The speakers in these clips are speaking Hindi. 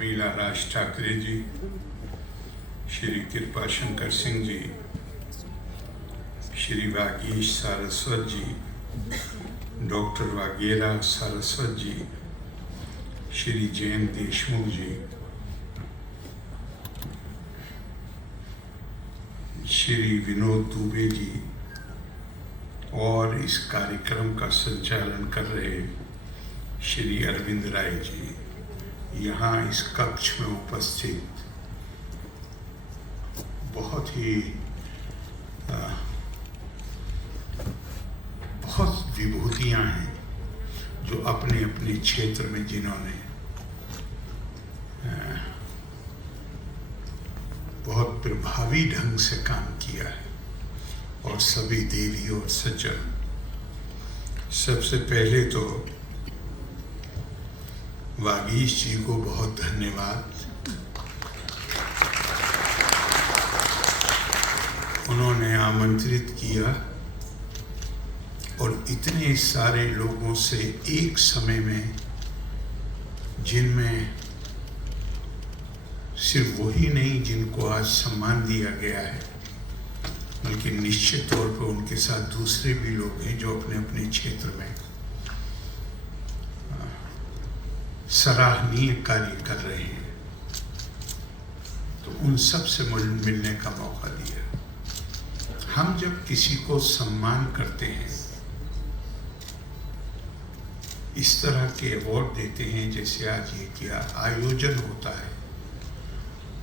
शर्मिला राज ठाकरे जी, श्री कृपा शंकर सिंह जी, श्री वागीश सारस्वत जी, डॉक्टर वागेरा सारस्वत जी, श्री जयंत देशमुख जी, श्री विनोद दुबे जी और इस कार्यक्रम का संचालन कर रहे श्री अरविंद राय जी, यहाँ इस कक्ष में उपस्थित बहुत ही बहुत विभूतियाँ हैं जो अपने अपने क्षेत्र में जिन्होंने बहुत प्रभावी ढंग से काम किया है, और सभी देवी और सज्जन। सबसे पहले तो वागीश जी को बहुत धन्यवाद। उन्होंने आमंत्रित किया और इतने सारे लोगों से एक समय में, जिनमें सिर्फ वही नहीं जिनको आज सम्मान दिया गया है, बल्कि निश्चित तौर पर उनके साथ दूसरे भी लोग हैं जो अपने अपने क्षेत्र में सराहनीय कार्य कर रहे हैं, तो उन सब से मिलने का मौका दिया। हम जब किसी को सम्मान करते हैं, इस तरह के अवार्ड देते हैं, जैसे आज ये किया आयोजन होता है,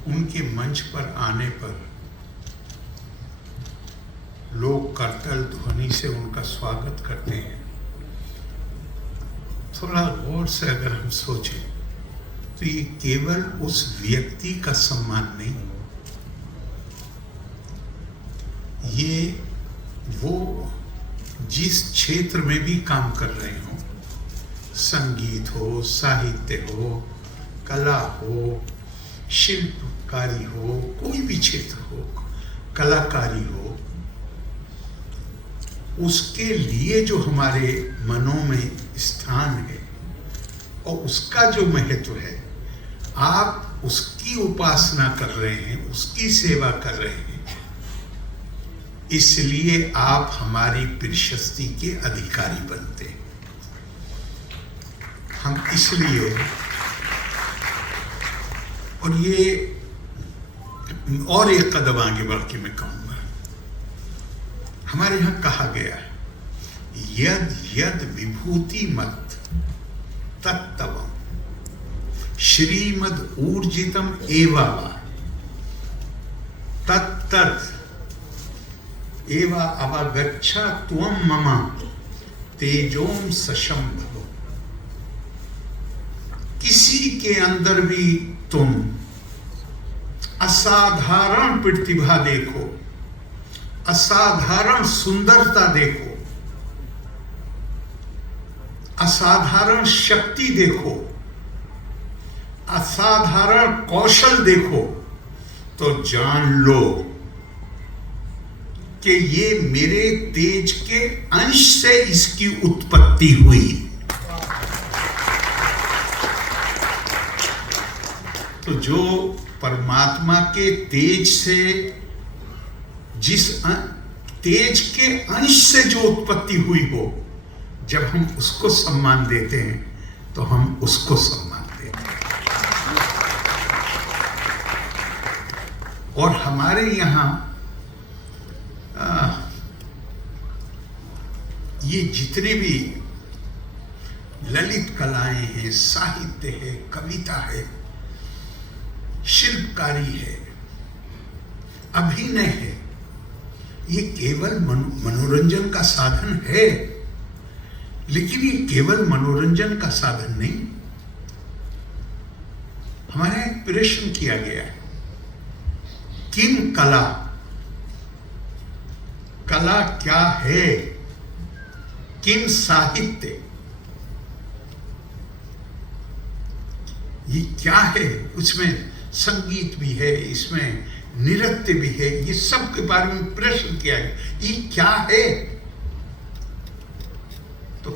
उनके मंच पर आने पर लोग करताल ध्वनि से उनका स्वागत करते हैं। थोड़ा गौर से अगर हम सोचें तो ये केवल उस व्यक्ति का सम्मान नहीं, ये वो जिस क्षेत्र में भी काम कर रहे हो, संगीत हो, साहित्य हो, कला हो, शिल्पकारी हो, कोई भी क्षेत्र हो, कलाकारी हो, उसके लिए जो हमारे मनों में स्थान है और उसका जो महत्व है, आप उसकी उपासना कर रहे हैं, उसकी सेवा कर रहे हैं, इसलिए आप हमारी प्रशस्ति के अधिकारी बनते हैं। हम इसलिए, और ये और एक कदम आगे बढ़ के मैं कहूँगा, हमारे यहाँ कहा गया है, यद यद विभूति मत तत्तवम श्रीमद ऊर्जितम एवा तत्तत् एवा अवगच्छा त्वं मम तेजोम सशंभव। किसी के अंदर भी तुम असाधारण प्रतिभा देखो, असाधारण सुंदरता देखो, असाधारण शक्ति देखो, असाधारण कौशल देखो, तो जान लो कि ये मेरे तेज के अंश से इसकी उत्पत्ति हुई। तो जो परमात्मा के तेज से, जिस तेज के अंश से जो उत्पत्ति हुई हो, जब हम उसको सम्मान देते हैं तो हम उसको सम्मान देते हैं। और हमारे यहाँ ये जितने भी ललित कलाएं हैं, साहित्य है, कविता है, शिल्पकारी है, अभिनय है, ये केवल मनोरंजन का साधन है, लेकिन ये केवल मनोरंजन का साधन नहीं। हमारे एक प्रश्न किया गया है, किम कला, कला क्या है, किम साहित्य, ये क्या है। उसमें संगीत भी है, इसमें नृत्य भी है, ये सब के बारे में प्रश्न किया गया, ये क्या है। तो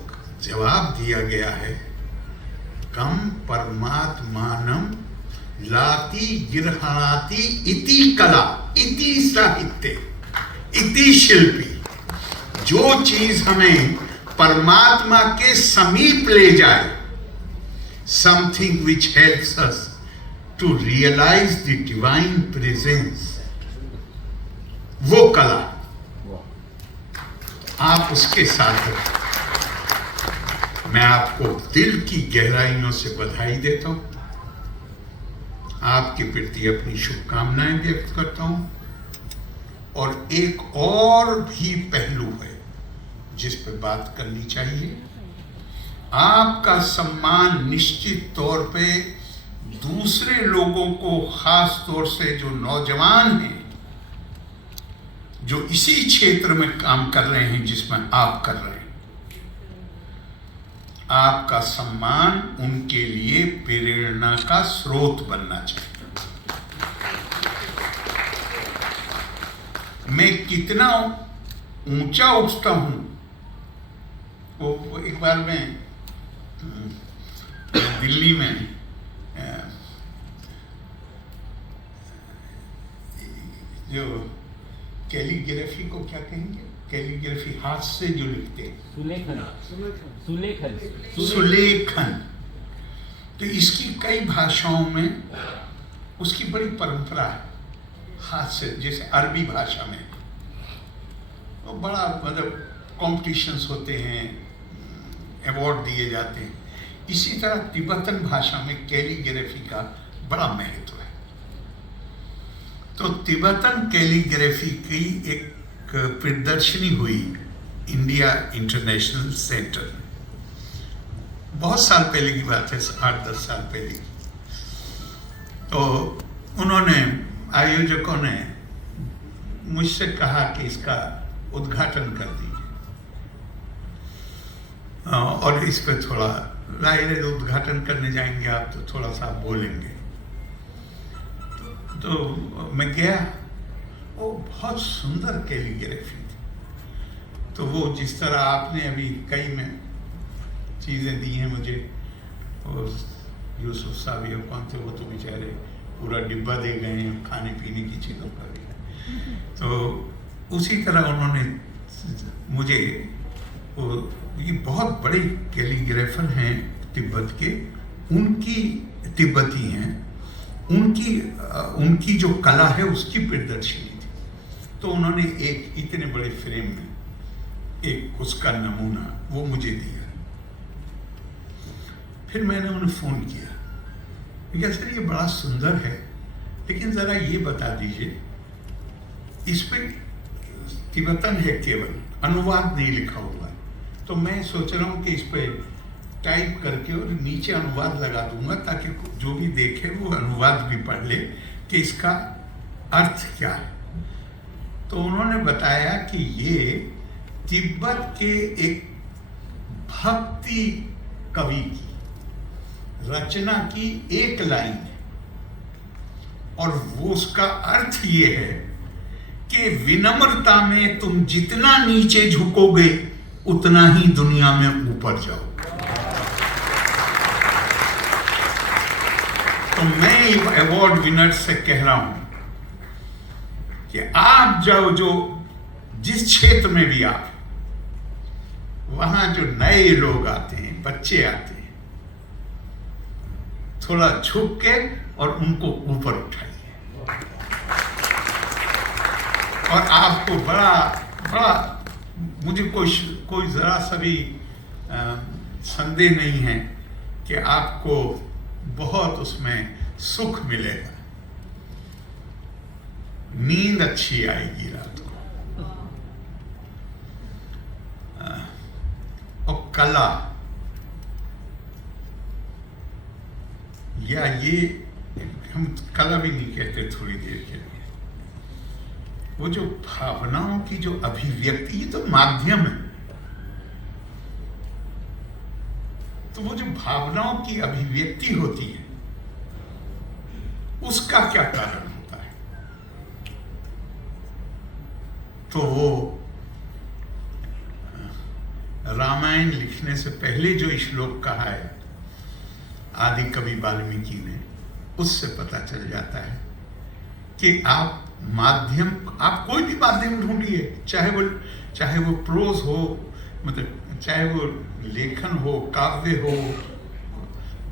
जवाब दिया गया है, कम परमात्मानम लाति गिरहणाति इति कला, इति साहित्य, इति शिल्पी। जो चीज हमें परमात्मा के समीप ले जाए, something which helps us to realise the divine presence, वो कला आप उसके साथ रखें। मैं आपको दिल की गहराइयों से बधाई देता हूं, आपके प्रति अपनी शुभकामनाएं व्यक्त करता हूं। और एक और भी पहलू है जिस पर बात करनी चाहिए। आपका सम्मान निश्चित तौर पे दूसरे लोगों को, खास तौर से जो नौजवान हैं, जो इसी क्षेत्र में काम कर रहे हैं जिसमें आप कर रहे हैं, आपका सम्मान उनके लिए प्रेरणा का स्रोत बनना चाहिए। मैं कितना ऊंचा उठता हूं, वो एक बार मैं दिल्ली में जो कैलीग्राफी को क्या कहेंगे, कैलीग्राफी हाथ से जो लिखते हैं, सुलेखन। तो इसकी कई भाषाओं में उसकी बड़ी परंपरा है, हाथ से। जैसे अरबी भाषा में तो बड़ा मतलब कॉम्पिटिशन्स होते हैं, अवार्ड दिए जाते हैं। इसी तरह तिब्बतन भाषा में कैलीग्राफी का बड़ा महत्व है। तो तिब्बतन कैलीग्राफी की एक प्रदर्शनी हुई इंडिया इंटरनेशनल सेंटर, बहुत साल पहले की बात है, 8-10 साल पहले की। तो उन्होंने, आयोजकों ने मुझसे कहा कि इसका उद्घाटन कर दीजिए और इस पर थोड़ा, जाहिर है उद्घाटन करने जाएंगे आप तो थोड़ा सा बोलेंगे। तो मैं गया, वो बहुत सुंदर कैलीग्राफी थी। तो वो जिस तरह आपने अभी कई में चीज़ें दी हैं मुझे, और यूसुफ साहब या कौन थे वो, तो बेचारे पूरा डिब्बा दे गए हैं खाने पीने की चीज़ों का भी। तो उसी तरह उन्होंने मुझे, वो ये बहुत बड़े कैलीग्राफर हैं तिब्बत के, उनकी तिब्बती हैं, उनकी जो कला है उसकी प्रदर्शनी थी। तो उन्होंने एक इतने बड़े फ्रेम में एक उसका नमूना वो मुझे दिया। फिर मैंने उन्हें फ़ोन किया, क्या सर ये बड़ा सुंदर है, लेकिन ज़रा ये बता दीजिए, इस पर तिब्बतन है केवल, अनुवाद नहीं लिखा हुआ है। तो मैं सोच रहा हूँ कि इस पर टाइप करके और नीचे अनुवाद लगा दूंगा, ताकि जो भी देखे वो अनुवाद भी पढ़ ले कि इसका अर्थ क्या है। तो उन्होंने बताया कि ये तिब्बत के एक भक्ति कवि की रचना की एक लाइन है, और वो उसका अर्थ ये है कि विनम्रता में तुम जितना नीचे झुकोगे उतना ही दुनिया में ऊपर जाओ। तो मैं अवार्ड विनर से कह रहा हूं कि आप जाओ, जो जिस क्षेत्र में भी आप, वहां जो नए लोग आते हैं, बच्चे आते हैं, थोड़ा झुक के और उनको ऊपर उठाइए, और आपको बड़ा मुझे कोई जरा सा भी संदेह नहीं है कि आपको बहुत उसमें सुख मिलेगा, नींद अच्छी आएगी रात को। और कला, या ये हम कला भी नहीं कहते थोड़ी देर के लिए, वो जो भावनाओं की जो अभिव्यक्ति, ये तो माध्यम है। तो वो जो भावनाओं की अभिव्यक्ति होती है, उसका क्या कारण होता है? तो वो रामायण लिखने से पहले जो श्लोक कहा है आदि कवि वाल्मीकि ने, उससे पता चल जाता है कि आप माध्यम, आप कोई भी माध्यम ढूंढिए, चाहे वो प्रोज हो, मतलब चाहे वो लेखन हो, काव्य हो,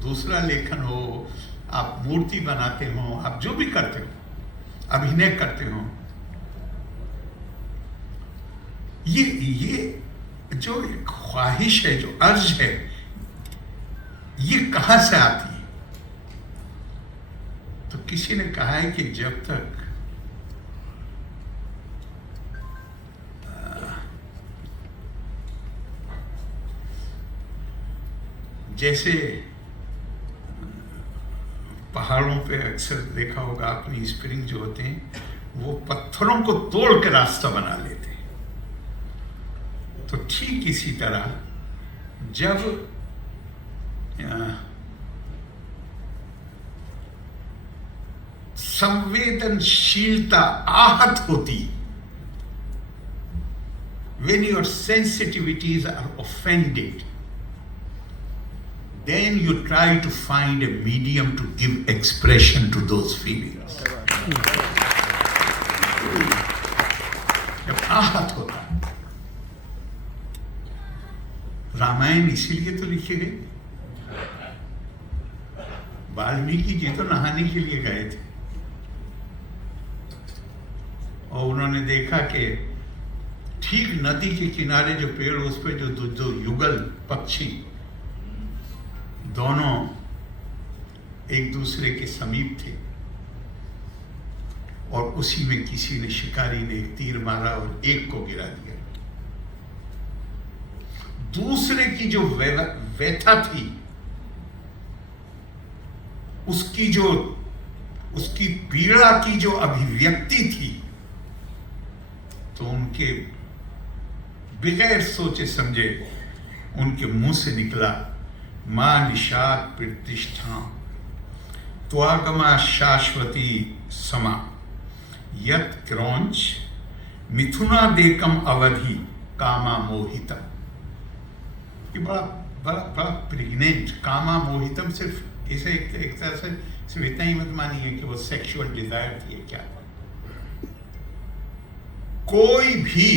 दूसरा लेखन हो, आप मूर्ति बनाते हो, आप जो भी करते हो, अभिनय करते हो, ये जो ख्वाहिश है, जो अर्ज है, ये कहां से आती है? तो किसी ने कहा है कि जब तक जैसे पहाड़ों पे अक्सर देखा होगा आपने, स्प्रिंग जो होते हैं वो पत्थरों को तोड़ के रास्ता बना लेते हैं, तो ठीक इसी तरह जब संवेदनशीलता आहत होती, when your sensitivities are offended, then you try to find a medium to give expression to those feelings. जब आहत होता, रामायण इसीलिए तो लिखे गए, वाल्मीकि जी तो नहाने के लिए गए थे और उन्होंने देखा कि ठीक नदी के किनारे जो पेड़, उस पे जो युगल पक्षी दोनों एक दूसरे के समीप थे, और उसी में किसी ने, शिकारी ने एक तीर मारा और एक को गिरा दिया। दूसरे की जो व्यथा थी, उसकी पीड़ा की जो अभिव्यक्ति थी, तो उनके बगैर सोचे समझे उनके मुंह से निकला, मां निषाद प्रतिष्ठा त्वागमा शाश्वती समा यत क्रौंच मिथुना देकम अवधि कामा मोहितम। ये बड़ा बड़ा बड़ा प्रेग्नेंट, कामा मोहितम सिर्फ इसे एक तरह से सिर्फ इतना ही मत मानिए कि वो सेक्सुअल डिजायर थी, क्या कोई भी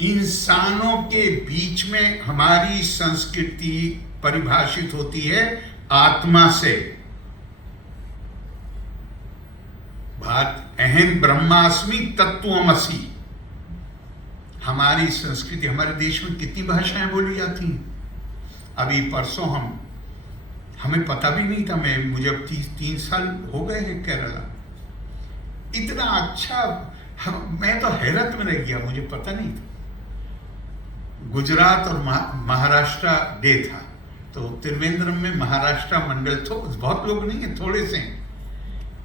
इंसानों के बीच में हमारी संस्कृति परिभाषित होती है आत्मा से। अहम ब्रह्मास्मि तत्त्वमसि। हमारी संस्कृति, हमारे देश में कितनी भाषाएं बोली जाती हैं। अभी परसों हमें पता भी नहीं था, मुझे अब 3 साल हो गए हैं केरला। इतना अच्छा, मैं तो हैरत में रह गया, मुझे पता नहीं था। गुजरात और महाराष्ट्र डे था, तो त्रिवेंद्रम में महाराष्ट्र मंडल, तो बहुत लोग नहीं है, थोड़े से हैं,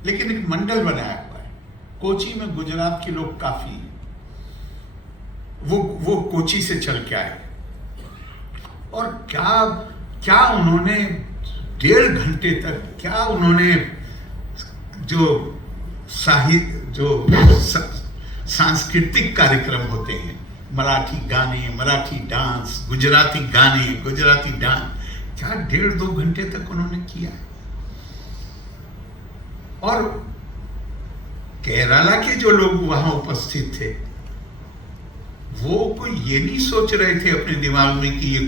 लेकिन एक मंडल बनाया हुआ है। कोची में गुजरात के लोग काफी हैं, वो कोची से चल के आए, और क्या उन्होंने 1.5 घंटे तक, क्या उन्होंने जो सांस्कृतिक कार्यक्रम होते हैं, मराठी गाने, मराठी डांस, गुजराती गाने, गुजराती डांस, क्या 1.5-2 घंटे तक उन्होंने किया। और केरला के जो लोग वहां उपस्थित थे, वो कोई ये नहीं सोच रहे थे अपने दिमाग में कि ये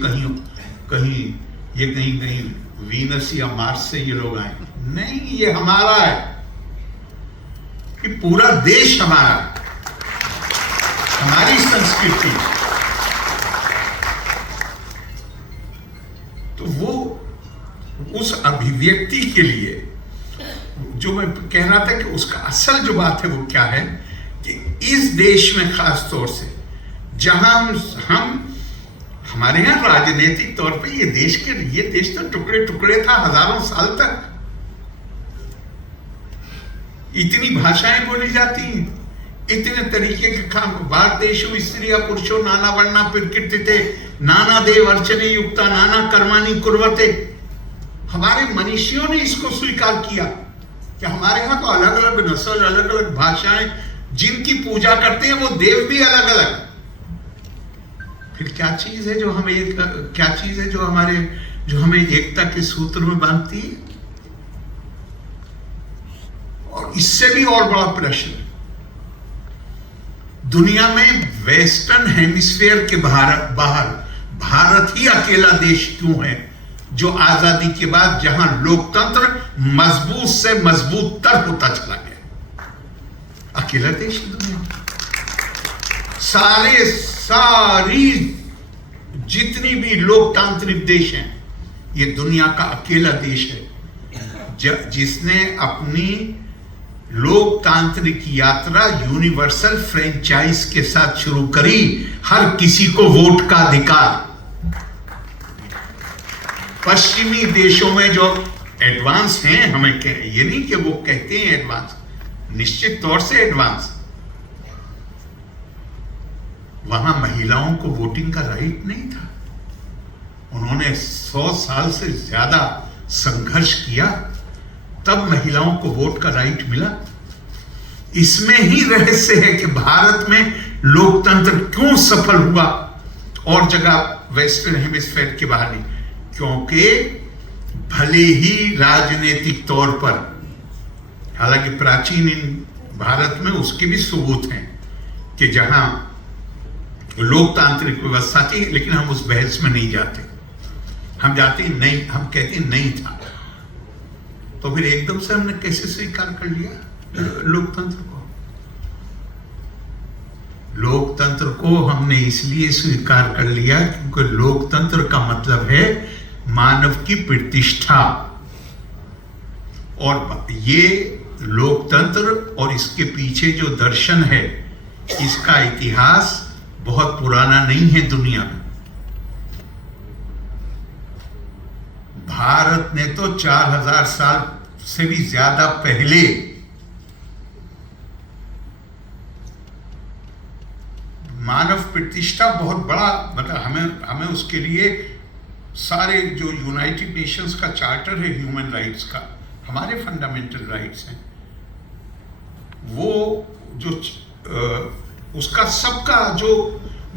कहीं वीनस या मार्स से ये लोग आए। नहीं, ये हमारा है, कि पूरा देश हमारा, हमारी संस्कृति। तो वो उस अभिव्यक्ति के लिए जो मैं कह रहा था कि उसका असल जो बात है वो क्या है, कि इस देश में खास तौर से जहां हमारे यहाँ राजनीतिक तौर पे ये देश तो टुकड़े टुकड़े था हजारों साल तक। इतनी भाषाएं बोली जाती हैं, इतने तरीके के काम। भारतेषु स्त्रिया पुरुषो नाना वर्णा प्रकृतिते नाना देव अर्चने युक्ता नाना कर्माणि कुर्वते। हमारे मनीषियों ने इसको स्वीकार किया कि हमारे यहाँ तो अलग अलग नस्ल, अलग अलग भाषाएं, जिनकी पूजा करते हैं वो देव भी अलग अलग। फिर क्या चीज है जो हमें, क्या चीज है जो हमारे जो हमें एकता के सूत्र में बांधती है। और इससे भी और बड़ा प्रश्न, दुनिया में वेस्टर्न हेमिस्फीयर के बाहर भारत ही अकेला देश क्यों है जो आजादी के बाद जहां लोकतंत्र मजबूत से मजबूत तर होता चला गया? अकेला देश है दुनिया में। सारी जितनी भी लोकतांत्रिक देश हैं, ये दुनिया का अकेला देश है जिसने अपनी लोकतांत्रिक यात्रा यूनिवर्सल फ्रेंचाइज के साथ शुरू करी। हर किसी को वोट का अधिकार। पश्चिमी देशों में जो एडवांस हैं, हमें ये नहीं कि वो कहते हैं एडवांस, निश्चित तौर से एडवांस, वहां महिलाओं को वोटिंग का राइट नहीं था। उन्होंने 100 साल से ज्यादा संघर्ष किया, तब महिलाओं को वोट का राइट मिला। इसमें ही रहस्य है कि भारत में लोकतंत्र क्यों सफल हुआ और जगह वेस्टर्न हेमिस्फीयर के बाहर नहीं। क्योंकि भले ही राजनीतिक तौर पर, हालांकि प्राचीन भारत में उसके भी सबूत हैं कि जहां लोकतांत्रिक व्यवस्था थी, लेकिन हम उस बहस में नहीं जाते। हम जाते नहीं, हम कहते नहीं था। तो फिर एकदम से हमने कैसे स्वीकार कर लिया लोकतंत्र को? लोकतंत्र को हमने इसलिए स्वीकार कर लिया क्योंकि लोकतंत्र का मतलब है मानव की प्रतिष्ठा। और ये लोकतंत्र और इसके पीछे जो दर्शन है, इसका इतिहास बहुत पुराना नहीं है दुनिया में। भारत ने तो 4000 साल से भी ज्यादा पहले मानव प्रतिष्ठा बहुत बड़ा, मतलब हमें उसके लिए सारे जो यूनाइटेड नेशंस का चार्टर है ह्यूमन राइट्स का, हमारे फंडामेंटल राइट्स हैं, वो जो उसका सबका जो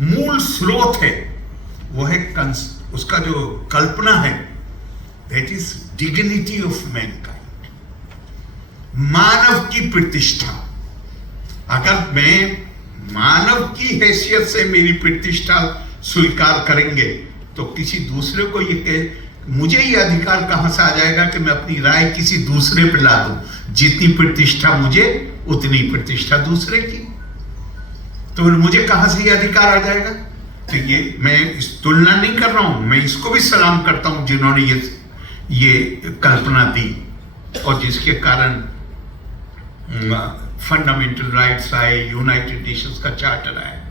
मूल स्रोत है वो है उसका जो कल्पना है, that is dignity of mankind, मानव की प्रतिष्ठा। अगर मैं मानव की हैसियत से मेरी प्रतिष्ठा स्वीकार करेंगे तो किसी दूसरे को ये कह, मुझे ये अधिकार कहां से आ जाएगा कि मैं अपनी राय किसी दूसरे पे ला दूं? जितनी प्रतिष्ठा मुझे उतनी प्रतिष्ठा दूसरे की। तो मुझे कहां से ये अधिकार आ जाएगा? तो ये मैं इस तुलना नहीं कर रहा हूं, मैं इसको भी सलाम करता हूं जिन्होंने ये कल्पना दी और जिसके कारण फंडामेंटल राइट्स आए, यूनाइटेड नेशंस का चार्टर आया।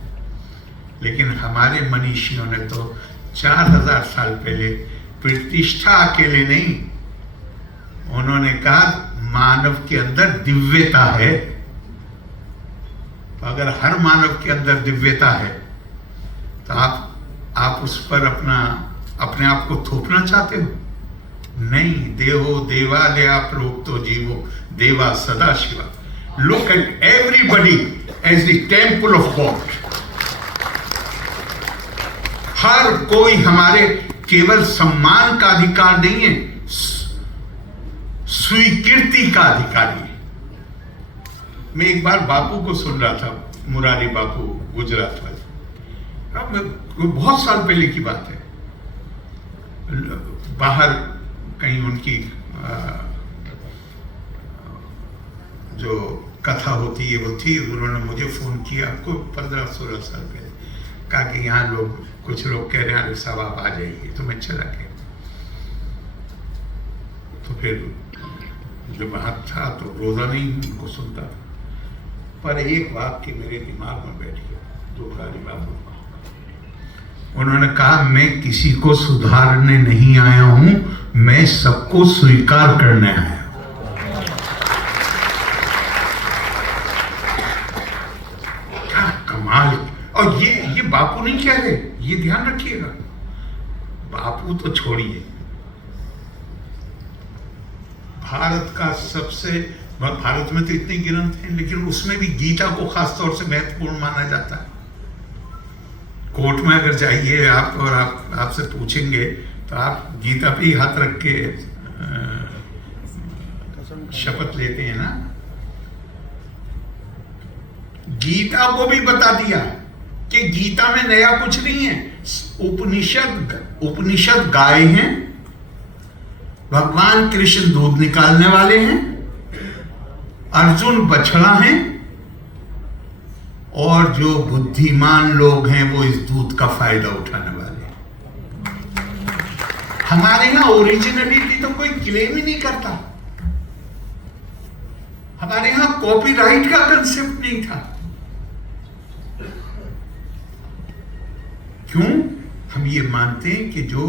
लेकिन हमारे मनीषियों ने तो 4000 साल पहले प्रतिष्ठा अकेले नहीं, उन्होंने कहा मानव के अंदर दिव्यता है। तो अगर हर मानव के अंदर दिव्यता है तो आप उस पर अपने आप को थोपना चाहते हो? नहीं। देवो देवालया प्रोक्तो जीवो देवा सदा Shiva. Look at everybody as the temple of God. हर कोई हमारे केवल सम्मान का अधिकार नहीं है, स्वीकृति का अधिकारी है। मैं एक बार बापू को सुन रहा था, मुरारी बापू गुजरात वाले, बहुत साल पहले की बात है। बाहर कहीं उनकी जो कथा होती है वो थी, उन्होंने मुझे फोन किया, आपको 15-16 साल पहले, कहा कि यहाँ लोग, कुछ लोग कह रहे हैं साहब आप आ जाइए। तो मैं चला गया। तो फिर जब वहाँ था तो रोजा नहीं उनको सुनता था, पर एक वाक्य मेरे दिमाग में बैठ गया, जो मुरारी बाबू का। उन्होंने कहा मैं किसी को सुधारने नहीं आया हूं, मैं सबको स्वीकार करने आया। और ये बापू नहीं कह रहे, ये ध्यान रखिएगा। बापू तो छोड़िए, भारत का सबसे, भारत में तो इतने ग्रंथ हैं, लेकिन उसमें भी गीता को खास तौर से महत्वपूर्ण माना जाता है। कोर्ट में अगर जाइए आप और आपसे पूछेंगे तो आप गीता पे ही हाथ रख के शपथ लेते हैं ना। गीता को भी बता दिया कि गीता में नया कुछ नहीं है। उपनिषद गाय हैं, भगवान कृष्ण दूध निकालने वाले हैं, अर्जुन बछड़ा हैं, और जो बुद्धिमान लोग हैं वो इस दूध का फायदा उठाने वाले हैं। हमारे यहां ओरिजिनलिटी तो कोई क्लेम ही नहीं करता। हमारे यहां कॉपीराइट का कंसेप्ट नहीं था। क्यों? हम ये मानते हैं कि जो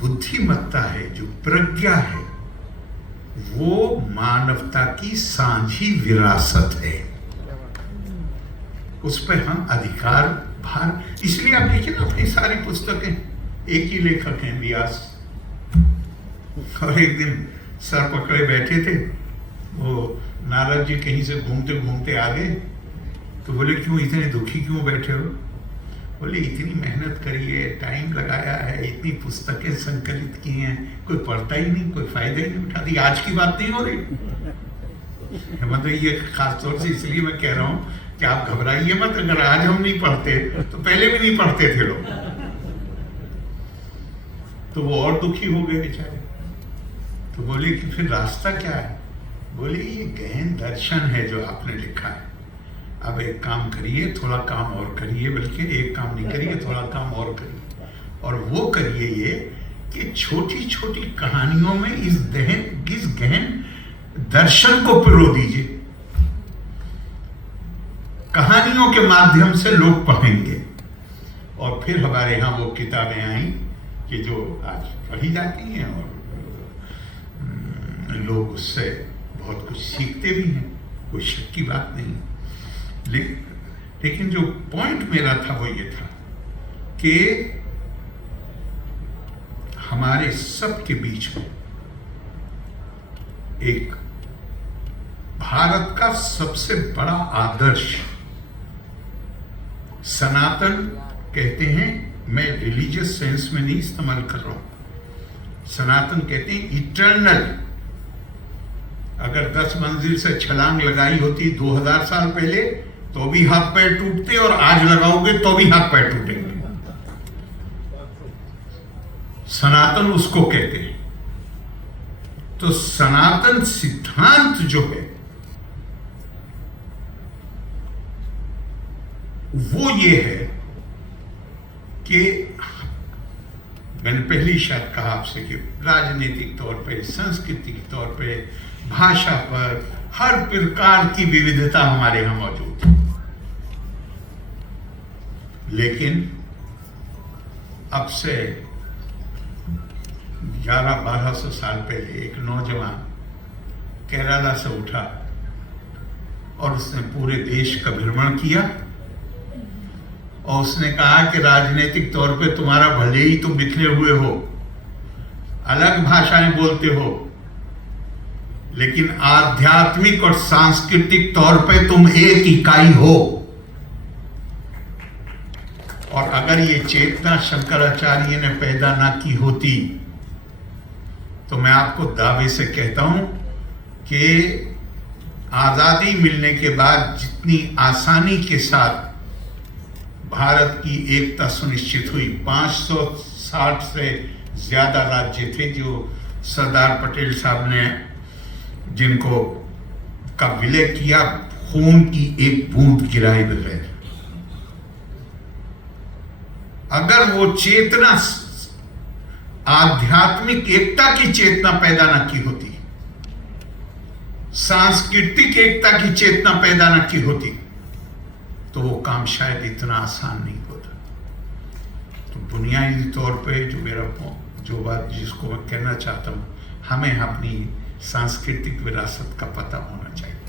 बुद्धिमत्ता है, जो प्रज्ञा है, वो मानवता की साझी विरासत है। उस पर हम अधिकार भार, इसलिए आप देखिए ना अपनी सारी पुस्तकें एक ही लेखक हैं, व्यास। और एक दिन सर पकड़े बैठे थे, वो नारद जी कहीं से घूमते घूमते आ गए, तो बोले क्यों इतने दुखी क्यों बैठे हो? बोले इतनी मेहनत करी है, टाइम लगाया है, इतनी पुस्तकें संकलित की हैं, कोई पढ़ता ही नहीं, कोई फायदा ही नहीं उठाती। आज की बात नहीं हो रही, मतलब ये खास तौर से इसलिए मैं कह रहा हूँ कि आप घबराइए मत। अगर आज हम नहीं पढ़ते तो पहले भी नहीं पढ़ते थे लोग, तो वो और दुखी हो गए बेचारे। तो बोले कि फिर रास्ता क्या है? बोले ये गहन दर्शन है जो आपने लिखा है। अब एक काम करिए, थोड़ा काम और करिए, बल्कि एक काम नहीं करिए, थोड़ा काम और करिए, और वो करिए ये कि छोटी छोटी कहानियों में इस गहन दर्शन को पिरो दीजिए। कहानियों के माध्यम से लोग पढ़ेंगे। और फिर हमारे यहाँ वो किताबें आई कि जो आज पढ़ी जाती हैं और लोग उससे बहुत कुछ सीखते भी हैं, कोई शक की बात नहीं। लेकिन जो पॉइंट मेरा था वो ये था कि हमारे सबके बीच में एक भारत का सबसे बड़ा आदर्श सनातन कहते हैं, मैं रिलीजियस सेंस में नहीं इस्तेमाल कर रहा हूं। सनातन कहते हैं इटर्नल। अगर 10 मंजिल से छलांग लगाई होती 2000 साल पहले तो भी हाथ पैर टूटते, और आज लगाओगे तो भी हाथ पैर टूटेंगे। सनातन उसको कहते हैं। तो सनातन सिद्धांत जो है वो ये है कि मैंने पहले ही शायद कहा आपसे कि राजनीतिक तौर पे, सांस्कृतिक तौर पे, भाषा पर हर प्रकार की विविधता हमारे यहां मौजूद है। लेकिन अब से 1100-1200 साल पहले एक नौजवान केरला से उठा और उसने पूरे देश का भ्रमण किया, और उसने कहा कि राजनीतिक तौर पे तुम्हारा भले ही तुम बिखरे हुए हो, अलग भाषाएं बोलते हो, लेकिन आध्यात्मिक और सांस्कृतिक तौर पे तुम एक इकाई हो। और अगर ये चेतना शंकराचार्य ने पैदा ना की होती तो मैं आपको दावे से कहता हूं कि आजादी मिलने के बाद जितनी आसानी के साथ भारत की एकता सुनिश्चित हुई, 560 से ज्यादा राज्य थे जो सरदार पटेल साहब ने जिनको का विलय किया, खून की एक बूंद गिराए बगैर। अगर वो चेतना, आध्यात्मिक एकता की चेतना पैदा ना की होती, सांस्कृतिक एकता की चेतना पैदा ना की होती, तो वो काम शायद इतना आसान नहीं होता। तो बुनियादी तौर पे जो बात जिसको मैं कहना चाहता हूं, हमें अपनी सांस्कृतिक विरासत का पता होना चाहिए।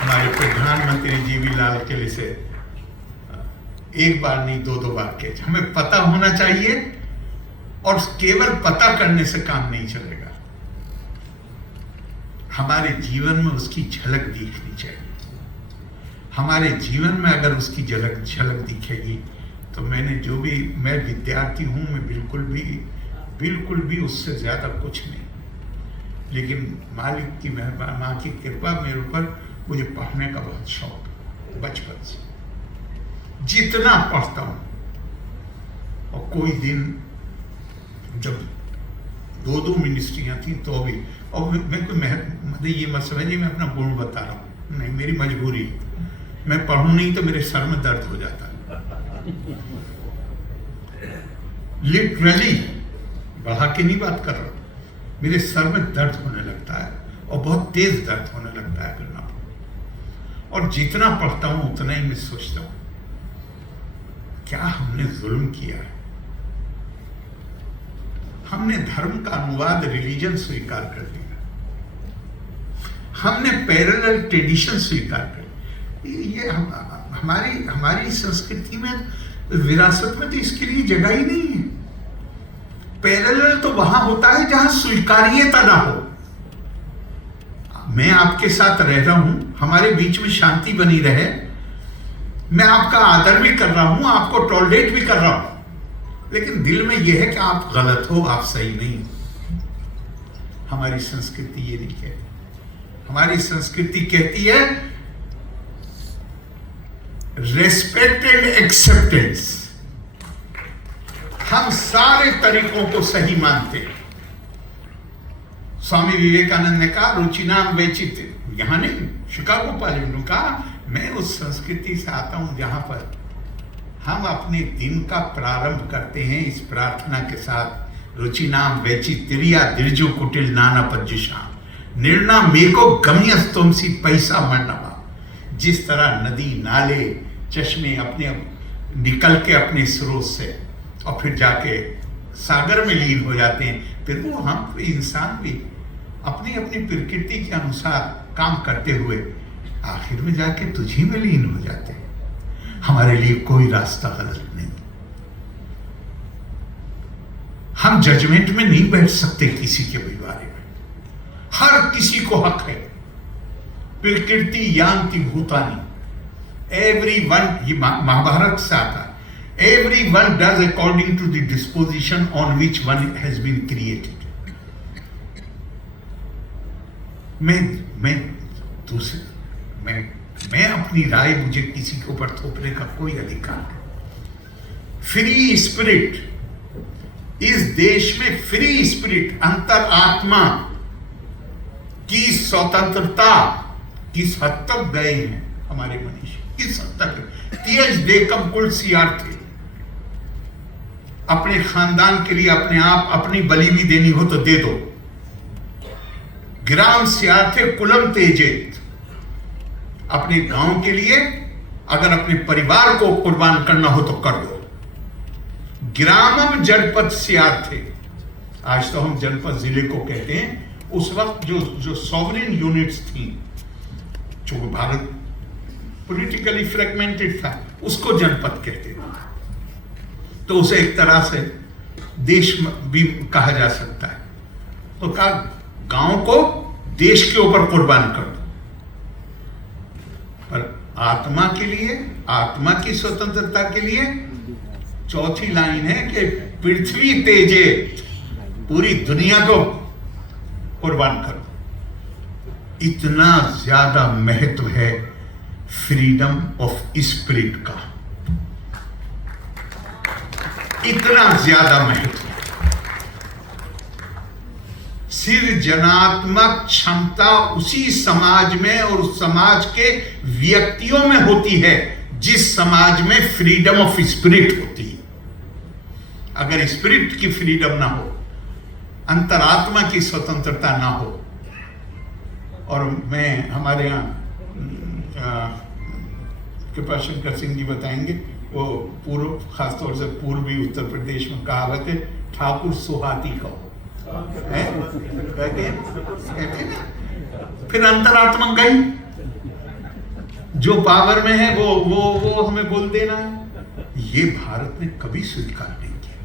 हमारे प्रधानमंत्री जीवी लाल किले से एक बार नहीं 2-2 बार कहे, हमें पता होना चाहिए, और केवल पता करने से काम नहीं चलेगा, हमारे जीवन में उसकी झलक दिखनी चाहिए। हमारे जीवन में अगर उसकी झलक दिखेगी तो मैंने जो भी, मैं विद्यार्थी हूँ, मैं बिल्कुल भी उससे ज़्यादा कुछ नहीं, लेकिन मालिक की मेहरबानी, माँ की कृपा मेरे ऊपर, मुझे पढ़ने का बहुत शौक है बचपन से, जितना पढ़ता हूँ। और कोई दिन जब 2 मिनिस्ट्रियाँ थी तो भी, और मैं कोई मतलब ये मत समझिए मैं अपना गुण बता रहा हूँ, नहीं, मेरी मजबूरी है। मैं पढ़ूँ नहीं तो मेरे सर में दर्द हो जाता है, लिटरली, बढ़ा के नहीं बात कर रहा हूँ, मेरे सर में दर्द होने लगता है, और बहुत तेज दर्द होने लगता है फिर ना। और जितना पढ़ता हूँ उतना ही मैं सोचता हूँ, क्या हमने जुल्म किया है। हमने धर्म का अनुवाद रिलीजन स्वीकार कर लिया, हमने पैरेलल ट्रेडिशन स्वीकार कर लिया। ये हमारी संस्कृति में, विरासत में तो इसके लिए जगह ही नहीं है। पैरेलल तो वहां होता है जहां स्वीकार्यता ना हो। मैं आपके साथ रह रहा हूं, हमारे बीच में शांति बनी रहे, मैं आपका आदर भी कर रहा हूं, आपको टॉलरेट भी कर रहा हूं, लेकिन दिल में यह है कि आप गलत हो, आप सही नहीं। हमारी संस्कृति ये नहीं कहती। हमारी संस्कृति कहती है रेस्पेक्ट एंड एक्सेप्टेंस। हम सारे तरीकों को सही मानते हैं। स्वामी विवेकानंद ने कहा रुचिनाम वैचित्य, यहां नहीं, शिकागो पार्लियामेंट ने कहा, मैं उस संस्कृति से आता हूं जहां पर हम अपने दिन का प्रारंभ करते हैं इस प्रार्थना के साथ, रुचिनाम वैचित्रिया दिर्जु कुटिल नाना पज्जिशा निर्णा मेको गम्यस्तुमसी पैसा मरनवा। जिस तरह नदी, नाले, चश्मे अपने निकल के अपने स्रोत से और फिर जाके सागर में लीन हो जाते हैं, फिर वो हम इंसान भी अपनी अपनी प्रकृति के अनुसार काम करते हुए आखिर में जाके तुझी में लीन हो जाते हैं। हमारे लिए कोई रास्ता गलत नहीं। हम जजमेंट में नहीं बैठ सकते किसी के भी बारे में। हर किसी को हक है। प्रकृति यान्ति भूतानि, एवरीवन, ये महाभारत से आता है, everyone does according to the disposition on which one has been created. मैं अपनी राय, मुझे किसी के ऊपर थोपने का कोई अधिकार नहीं। फ्री स्पिरिट, इस देश में फ्री स्पिरिट, अंतर आत्मा की स्वतंत्रता किस हद तक गए हैं हमारे मनीषी, किस हद तक। तेज देखम कुल सियार्थे, अपने खानदान के लिए अपने आप अपनी बलि भी देनी हो तो दे दो। ग्राम सियार्थे कुलम तेजेत, अपने गांव के लिए अगर अपने परिवार को कुर्बान करना हो तो कर दो। ग्रामम जनपद सियार्थे, आज तो हम जनपद जिले को कहते हैं, उस वक्त जो सॉवरेन यूनिट्स थी, जो भारत पॉलिटिकली फ्रेगमेंटेड था, उसको जनपद कहते थे। तो उसे एक तरह से देश भी कहा जा सकता है। तो कहा गांव को देश के ऊपर कुर्बान कर दो, पर आत्मा के लिए, आत्मा की स्वतंत्रता के लिए चौथी लाइन है कि पृथ्वी तेजे, पूरी दुनिया को कुर्बान करो। इतना ज्यादा महत्व है फ्रीडम ऑफ स्पिरिट का, इतना ज्यादा महत्व। सृजनात्मक क्षमता उसी समाज में और उस समाज के व्यक्तियों में होती है जिस समाज में फ्रीडम ऑफ स्पिरिट होती है। अगर स्पिरिट की फ्रीडम ना हो, अंतरात्मा की स्वतंत्रता ना हो, और मैं हमारे यहाँ कृपाशंकर सिंह जी बताएंगे, वो पूर्व, खासतौर से पूर्वी उत्तर प्रदेश में कहावत है, ठाकुर सुहाती कहो, कहते हैं। फिर अंतरात्मा गई, जो पावर में है वो हमें बोल देना है। ये भारत ने कभी स्वीकार नहीं किया,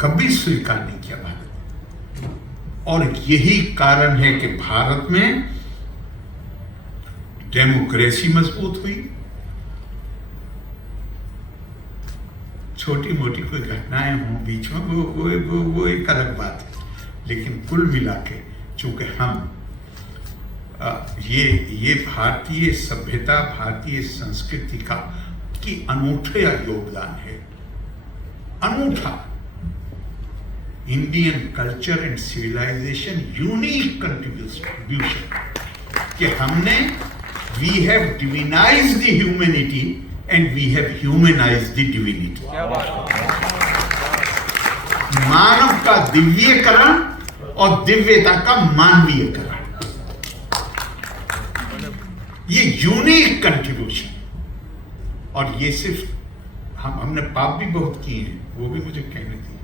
कभी स्वीकार नहीं किया भारत। और यही कारण है कि भारत में डेमोक्रेसी मजबूत हुई, छोटी मोटी कोई घटनाएं हों बीच में, वो एक अलग बात है, लेकिन कुल मिला के चूंकि हम ये भारतीय सभ्यता, भारतीय संस्कृति का की अनूठा योगदान है, अनूठा। Indian culture and civilisation unique contribution कि हमने we have divinised the humanity and we have humanised the divinity. मानव का दिव्यकरण और दिव्यता का मानवीयकरण, ये यूनिक कंट्रीब्यूशन। और ये सिर्फ हमने पाप भी बहुत किए हैं, वो भी मुझे कहने दिए,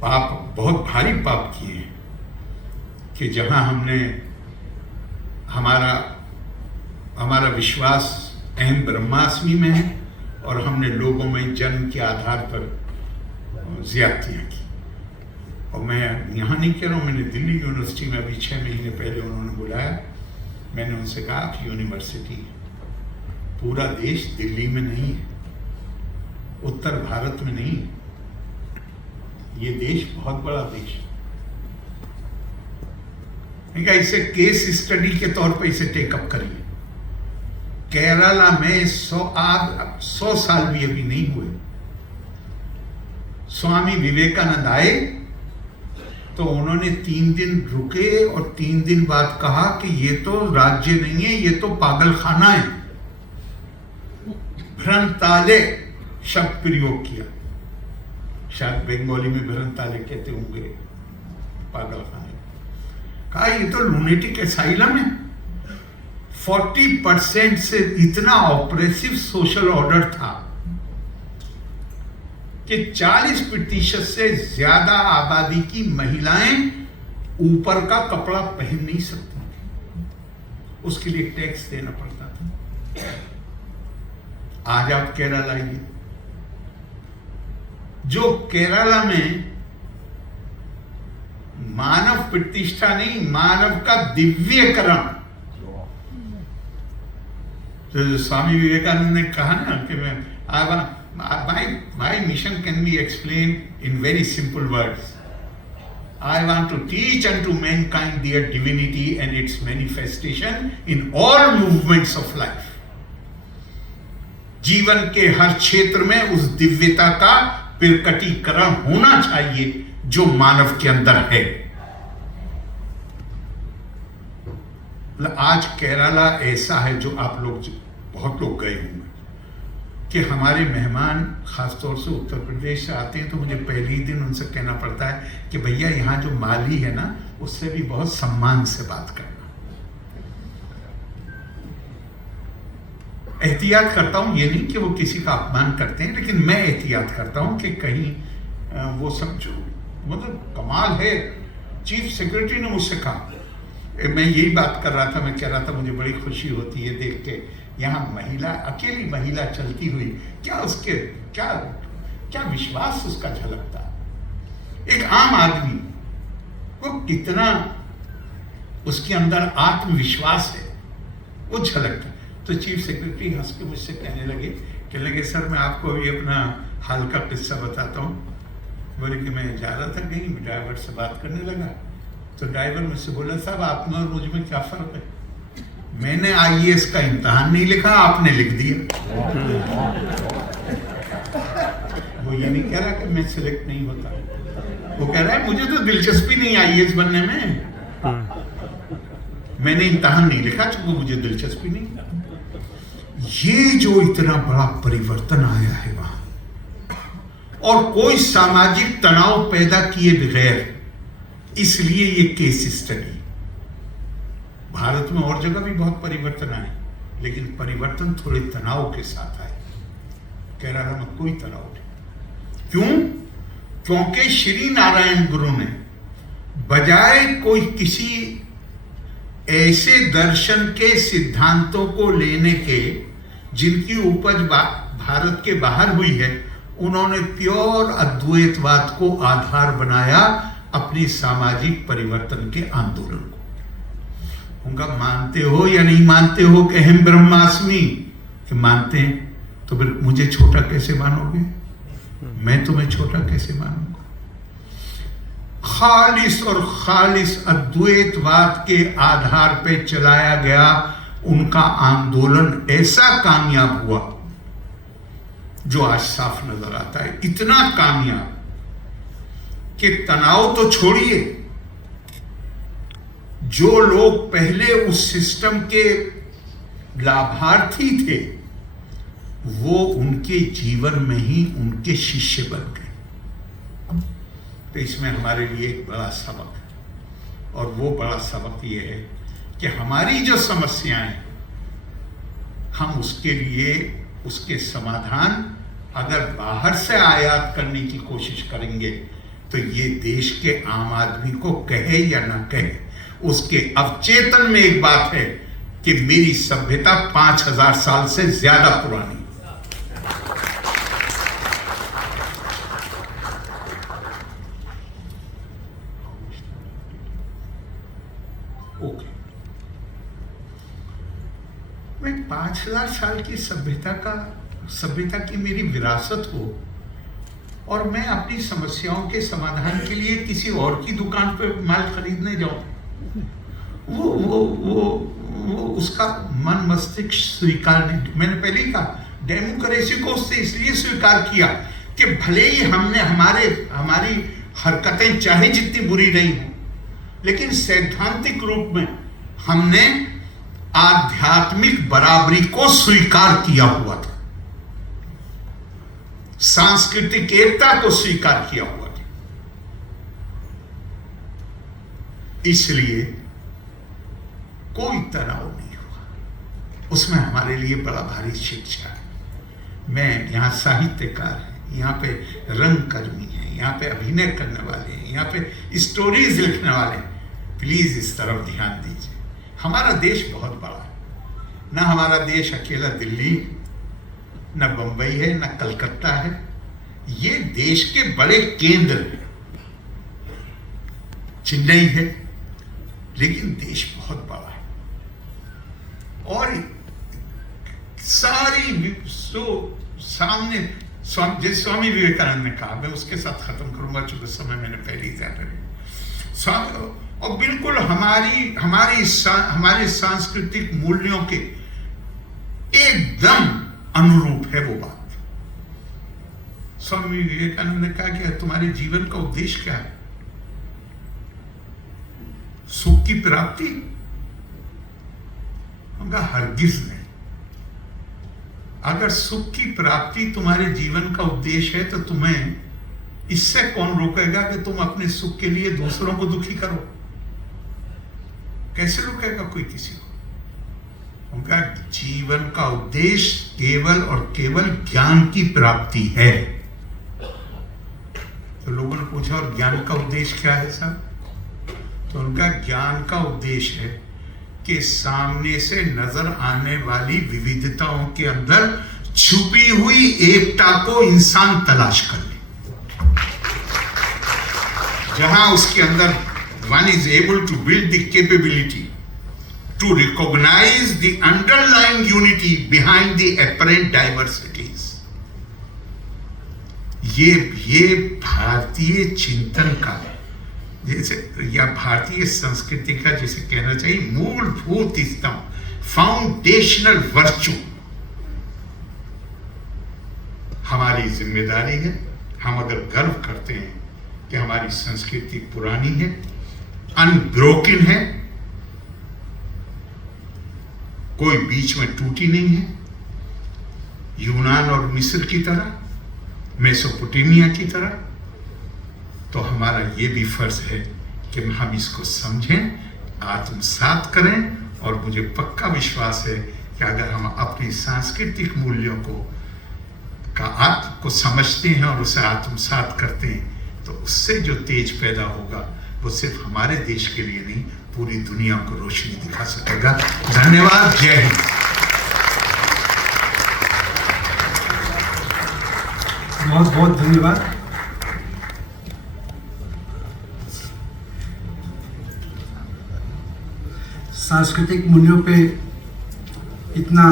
पाप बहुत भारी पाप किए हैं कि जहां हमने हमारा विश्वास अहम ब्रह्मास्मि में है और हमने लोगों में जन्म के आधार पर ज्यादतियां की। और मैं यहाँ नहीं कह रहा हूँ, मैंने दिल्ली यूनिवर्सिटी में अभी 6 महीने पहले उन्होंने बुलाया, मैंने उनसे कहा आप यूनिवर्सिटी, पूरा देश दिल्ली में नहीं है, उत्तर भारत में नहीं है, ये देश बहुत बड़ा देश है। इसे केस स्टडी के तौर पे इसे टेकअप करिए। केरला में 100 साल भी अभी नहीं हुए, स्वामी विवेकानंद आए तो उन्होंने 3 दिन रुके और 3 दिन बाद कहा कि ये तो राज्य नहीं है, ये तो पागलखाना है। भ्रंताले शब्द प्रयोग किया, शायद बंगाली में भ्रंताले कहते होंगे, पागलखाना। कहा ये तो लूनेटिक एसाइलम है। 40% से इतना ऑपरेसिव सोशल ऑर्डर था कि 40% से ज्यादा आबादी की महिलाएं ऊपर का कपड़ा पहन नहीं सकती थी, उसके लिए टैक्स देना पड़ता था। आज आप केरला आइए, जो केरला में मानव प्रतिष्ठा नहीं, मानव का दिव्यकरण, तो स्वामी विवेकानंद ने कहा ना कि my mission can be explained in very simple words. I want to teach unto mankind their divinity and its manifestation in all movements of life. जीवन के हर क्षेत्र में उस दिव्यता का प्रकटीकरण होना चाहिए जो मानव के अंदर है। आज केरला ऐसा है, जो आप लोग बहुत लोग गए होंगे, कि हमारे मेहमान खासतौर से उत्तर प्रदेश से आते हैं तो मुझे पहले ही दिन उनसे कहना पड़ता है कि भैया यहाँ जो माली है ना, उससे भी बहुत सम्मान से बात करना। एहतियात करता हूँ, ये नहीं कि वो किसी का अपमान करते हैं, लेकिन मैं एहतियात करता हूँ कि कहीं वो सब जो मतलब कमाल है। चीफ सेक्रेटरी ने मुझसे कहा, मैं यही बात कर रहा था, मैं कह रहा था मुझे बड़ी खुशी होती है देख के यहाँ महिला, अकेली महिला चलती हुई, क्या उसके क्या विश्वास उसका झलकता। एक आम आदमी वो कितना उसके अंदर आत्मविश्वास है, वो झलकता। तो चीफ सेक्रेटरी हंस के मुझसे कहने लगे सर मैं आपको अभी अपना हाल का किस्सा बताता हूँ। बोले कि मैं जा रहा था कहीं, ड्राइवर से बात करने लगा, तो ड्राइवर मुझसे बोला साहब आप में और मुझ में क्या फर्क है? मैंने IAS का इम्तिहान नहीं लिखा, आपने लिख दिया। वो ये नहीं कह रहा कि मैं सिलेक्ट नहीं होता, वो कह रहा है मुझे तो दिलचस्पी नहीं IAS बनने में, मैंने इम्तिहान नहीं लिखा क्योंकि मुझे दिलचस्पी नहीं। ये जो इतना बड़ा परिवर्तन आया है वहां, और कोई सामाजिक तनाव पैदा किए बगैर, इसलिए ये केस स्टडी। भारत में और जगह भी बहुत परिवर्तन आए, लेकिन परिवर्तन थोड़े तनाव के साथ आए। केरला में कोई तनाव नहीं। क्यों? क्योंकि श्री नारायण गुरु ने बजाय कोई किसी ऐसे दर्शन के सिद्धांतों को लेने के जिनकी उपज भारत के बाहर हुई है, उन्होंने प्योर अद्वैतवाद को आधार बनाया अपने सामाजिक परिवर्तन के आंदोलन को। उनका मानते हो या नहीं मानते हो कि अहम ब्रह्मास्मि, कि मानते हैं, तो फिर मुझे छोटा कैसे मानोगे? मैं तुम्हें छोटा कैसे मानूंगा? खालिस और खालिस अद्वैतवाद के आधार पे चलाया गया उनका आंदोलन ऐसा कामयाब हुआ जो आज साफ नजर आता है। इतना कामयाब कि तनाव तो छोड़िए, जो लोग पहले उस सिस्टम के लाभार्थी थे वो उनके जीवन में ही उनके शिष्य बन गए। तो इसमें हमारे लिए एक बड़ा सबक है, और वो बड़ा सबक ये है कि हमारी जो समस्याएं हम उसके लिए उसके समाधान अगर बाहर से आयात करने की कोशिश करेंगे तो ये देश के आम आदमी को कहे या ना कहे, उसके अवचेतन में एक बात है कि मेरी सभ्यता 5000 साल से ज्यादा पुरानी। ओके, मैं 5000 साल की सभ्यता की मेरी विरासत हो और मैं अपनी समस्याओं के समाधान के लिए किसी और की दुकान पे माल खरीदने जाऊं, वो उसका मन मस्तिष्क स्वीकार नहीं। मैंने पहले ही कहा, डेमोक्रेसी को उससे इसलिए स्वीकार किया कि भले ही हमने हमारी हरकतें चाहे जितनी बुरी नहीं हो, लेकिन सैद्धांतिक रूप में हमने आध्यात्मिक बराबरी को स्वीकार किया हुआ था, सांस्कृतिक एकता को स्वीकार किया हुआ था। इसलिए कोई तनाव नहीं हुआ, उसमें हमारे लिए बड़ा भारी शिक्षा है। मैं यहाँ साहित्यकार है, यहाँ पे रंगकर्मी है, यहाँ पे अभिनय करने वाले हैं, यहाँ पे स्टोरीज लिखने वाले हैं। प्लीज इस तरफ ध्यान दीजिए। हमारा देश बहुत बड़ा है, ना हमारा देश अकेला दिल्ली, न बंबई है, न कलकत्ता है। ये देश के बड़े केंद्र हैं, चेन्नई है, लेकिन देश बहुत बड़ा है। और सारी सामने स्वामी विवेकानंद ने कहा, मैं उसके साथ खत्म करूंगा चूंकि समय मैंने पहले ही ज्यादा, और बिल्कुल हमारे सांस्कृतिक मूल्यों के एकदम अनुरूप है वो बात। स्वामी विवेकानंद ने कहा कि तुम्हारे जीवन का उद्देश्य क्या है? सुख की प्राप्ति? उनका हरगिज नहीं। अगर सुख की प्राप्ति तुम्हारे जीवन का उद्देश्य है तो तुम्हें इससे कौन रोकेगा कि तुम अपने सुख के लिए दूसरों को दुखी करो? कैसे रोकेगा कोई किसी को? उनका जीवन का उद्देश्य केवल और केवल ज्ञान की प्राप्ति है। तो लोगों ने पूछा, और ज्ञान का उद्देश्य क्या है साहब? तो उनका ज्ञान का उद्देश्य है कि सामने से नजर आने वाली विविधताओं के अंदर छुपी हुई एकता को इंसान तलाश कर ले। जहां उसके अंदर one is able to build the capability to recognize the underlying unity behind the apparent diversities. ये भारतीय चिंतन का, जैसे या भारतीय संस्कृति का जिसे कहना चाहिए मूलभूत स्तंभ, फाउंडेशनल वर्चू हमारी जिम्मेदारी है। हम अगर गर्व करते हैं कि हमारी संस्कृति पुरानी है, अनब्रोकन है, कोई बीच में टूटी नहीं है, यूनान और मिस्र की तरह, मेसोपोटामिया की तरह, तो हमारा ये भी फर्ज है कि हम इसको समझें, आत्मसात करें। और मुझे पक्का विश्वास है कि अगर हम अपनी सांस्कृतिक मूल्यों को समझते हैं और उसे आत्मसात करते हैं तो उससे जो तेज पैदा होगा वो सिर्फ हमारे देश के लिए नहीं, पूरी दुनिया को रोशनी दिखा सकेगा। धन्यवाद। जय हिंद। बहुत बहुत धन्यवाद। सांस्कृतिक मूल्यों पे इतना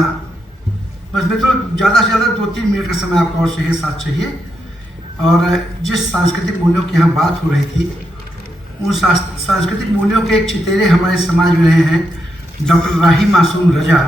बस मित्रों, ज़्यादा से ज़्यादा 2-3 मिनट का समय आपको और चाहिए, साथ चाहिए। और जिस सांस्कृतिक मूल्यों की यहाँ बात हो रही थी, उन सांस्कृतिक मूल्यों के एक चितेरे हमारे समाज में रहे हैं डॉक्टर राही मासूम रजा।